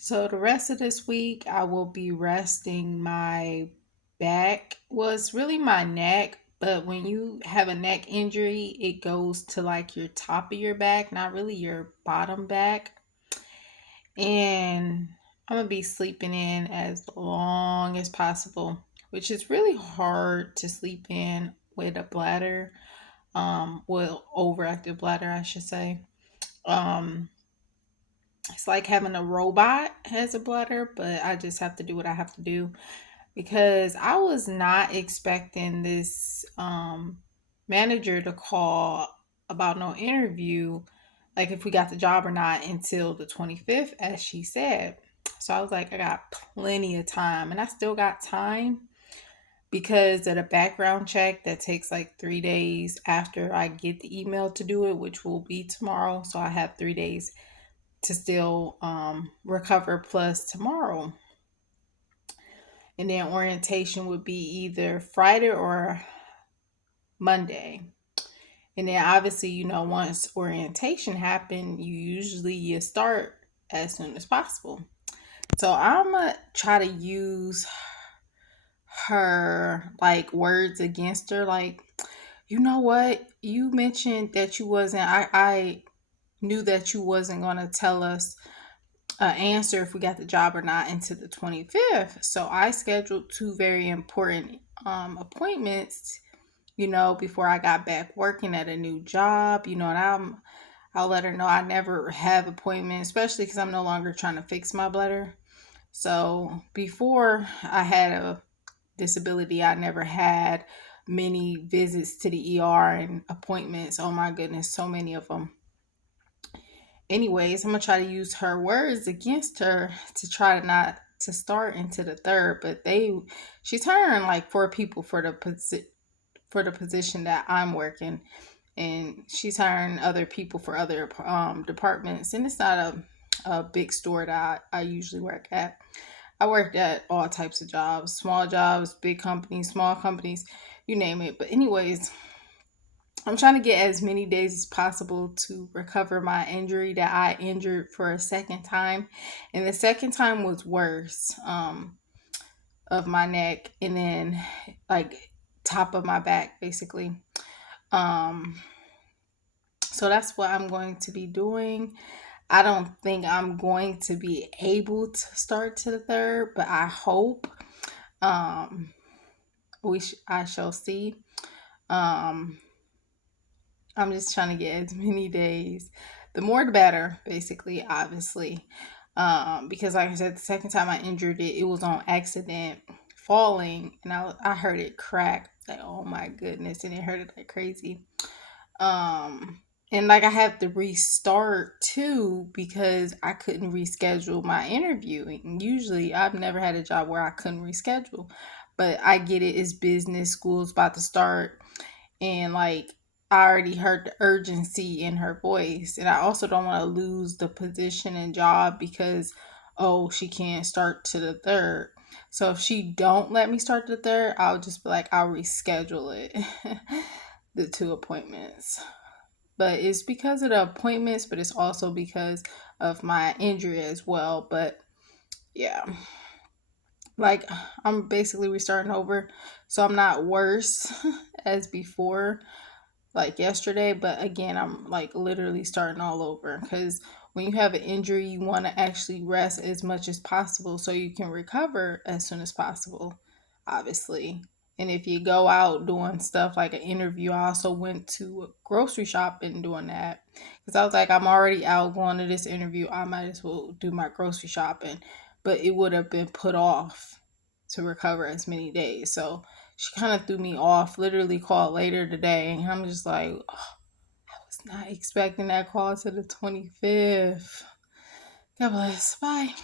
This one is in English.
So the rest of this week, I will be resting my back. Well, it's really my neck, but when you have a neck injury, it goes to like your top of your back, not really your bottom back. And I'm gonna be sleeping in as long as possible, which is really hard to sleep in with a bladder, well, overactive bladder, I should say. Um, it's like having a robot has a bladder, but I just have to do what I have to do because I was not expecting this manager to call about no interview, like if we got the job or not, until the 25th, as she said. So I was like, I got plenty of time, and I still got time because of the background check that takes like 3 days after I get the email to do it, which will be tomorrow. So I have 3 days to still recover plus tomorrow. And then orientation would be either Friday or Monday. And then obviously, once orientation happened, you start as soon as possible. So I'm gonna try to use her like words against her. Like, you know what? You mentioned that you wasn't. I knew that you wasn't gonna tell us answer if we got the job or not until the 25th. So I scheduled two very important appointments, before I got back working at a new job, and I'll let her know I never have appointments, especially because I'm no longer trying to fix my bladder. So before I had a disability, I never had many visits to the ER and appointments. Oh my goodness, so many of them. Anyways, I'm gonna try to use her words against her to try to not to start into the third, but she's hiring like four people for the position that I'm working, and she's hiring other people for other departments, and it's not a big store that I usually work at. I worked at all types of jobs, small jobs, big companies, small companies, you name it. But anyways, I'm trying to get as many days as possible to recover my injury that I injured for a second time. And the second time was worse, of my neck, and then like top of my back basically. Um so that's what I'm going to be doing. I don't think I'm going to be able to start to the third, but I hope. Um I shall see. Um I'm just trying to get as many days. The more the better, basically, obviously. Because like I said, the second time I injured it, it was on accident falling, and I heard it crack. Like, oh my goodness, and it hurted like crazy. Um and like I have to restart too because I couldn't reschedule my interview. And usually I've never had a job where I couldn't reschedule. But I get it, it's business, school's about to start, and like I already heard the urgency in her voice, and I also don't want to lose the position and job because oh, she can't start to the third. So if she don't let me start the third, I'll just be like, I'll reschedule it. The two appointments. But it's because of the appointments, but it's also because of my injury as well. But yeah, like I'm basically restarting over, so I'm not worse as before, like yesterday. But again, I'm like literally starting all over because when you have an injury, you want to actually rest as much as possible so you can recover as soon as possible, obviously. And if you go out doing stuff like an interview, I also went to grocery shopping doing that because I was like, I'm already out going to this interview. I might as well do my grocery shopping, but it would have been put off to recover as many days. So she kind of threw me off, literally called later today. And I'm just like, oh, I was not expecting that call to the 25th. God bless. Bye.